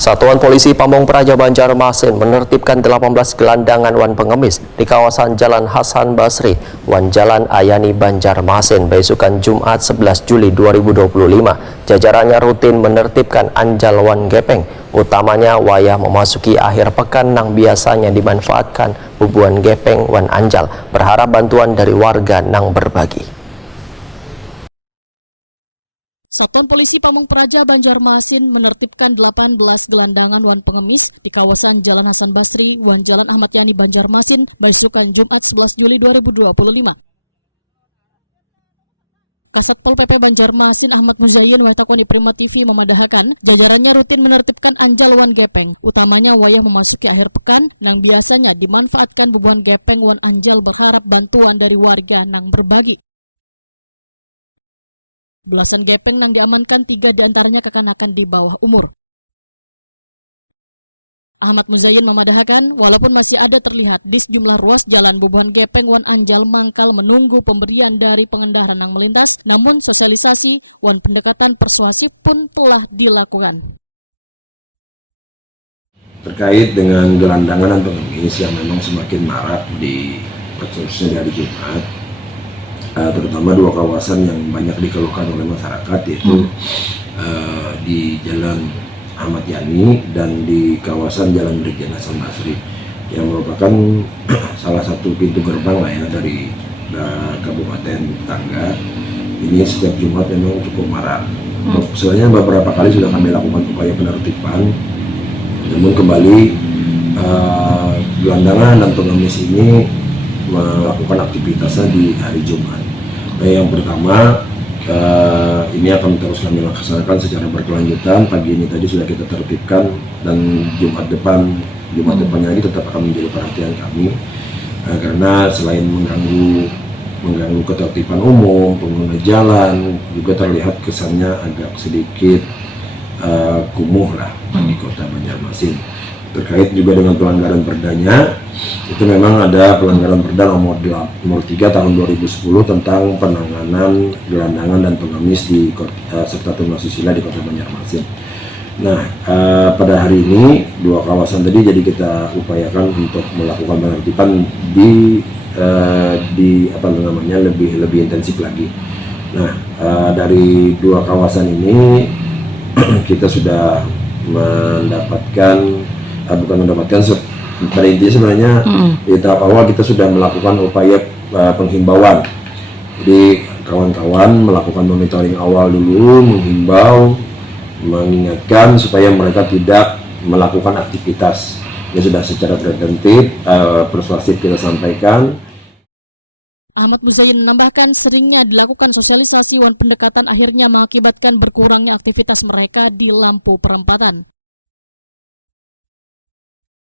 Satuan Polisi Pamong Praja Banjarmasin menertibkan 18 gelandangan wan pengemis di kawasan Jalan Hasan Basri, wan Jalan Ayani Banjarmasin, besukan Jumat 11 Juli 2025. Jajarannya rutin menertibkan anjal wan gepeng, utamanya wayah memasuki akhir pekan nang biasanya dimanfaatkan bubuan gepeng wan anjal, berharap bantuan dari warga nang berbagi. Satuan Polisi Pamong Praja Banjarmasin menertibkan 18 gelandangan wan pengemis di kawasan Jalan Hasan Basri, wan Jalan Ahmad Yani Banjarmasin, besukan Jumat 11 Juli 2025. Kasat Pol PP Banjarmasin Ahmad Muzayyin Waitakoni Prima TV memadahkan jajarannya rutin menertibkan anjal wan gepeng, utamanya wayah memasuki akhir pekan nang biasanya dimanfaatkan bubuan gepeng wan anjal, berharap bantuan dari warga nang berbagi. Belasan gepeng nang diamankan, 3 diantaranya kekanakan di bawah umur. Ahmad Muzayyin memadahkan walaupun masih ada terlihat di sejumlah ruas jalan bubuhan gepeng wan anjal mangkal menunggu pemberian dari pengendara nang melintas, namun sosialisasi wan pendekatan persuasif pun telah dilakukan. Terkait dengan gelandangan dan pengemis yang memang semakin marak di khususnya di hari Jumat, terutama 2 kawasan yang banyak dikeluhkan oleh masyarakat, yaitu di Jalan Ahmad Yani dan di kawasan Jalan Brigjen Hasan Basri, yang merupakan salah satu pintu gerbang lah ya dari kabupaten tetangga. Ini setiap Jumat memang cukup marak. Sebenarnya beberapa kali sudah kami lakukan upaya penertiban, namun kembali gelandangan dan pengemis ini melakukan aktivitasnya di hari Jumat. Nah, yang pertama, ini akan terus kami laksanakan secara berkelanjutan. Pagi ini tadi sudah kita tertibkan, dan Jumat depannya lagi tetap akan menjadi perhatian kami, karena selain mengganggu ketertiban umum, pengguna jalan juga terlihat kesannya agak sedikit kumuh lah di kota Banjarmasin. Terkait juga dengan pelanggaran perdanya, itu memang ada pelanggaran perda nomor 3 tahun 2010 tentang penanganan gelandangan dan pengemis di Sekretariat Asusila di kota Banjarmasin. Nah, pada hari ini 2 kawasan tadi jadi kita upayakan untuk melakukan penertiban lebih intensif lagi. Nah, dari 2 kawasan ini kita sudah pada intinya sebenarnya di tahap awal kita sudah melakukan upaya penghimbauan. Jadi kawan-kawan melakukan monitoring awal dulu, menghimbau, mengingatkan supaya mereka tidak melakukan aktivitas. Ini sudah secara preventif, persuasif kita sampaikan. Ahmad Muzayyin menambahkan seringnya dilakukan sosialisasi wan pendekatan akhirnya mengakibatkan berkurangnya aktivitas mereka di lampu perempatan.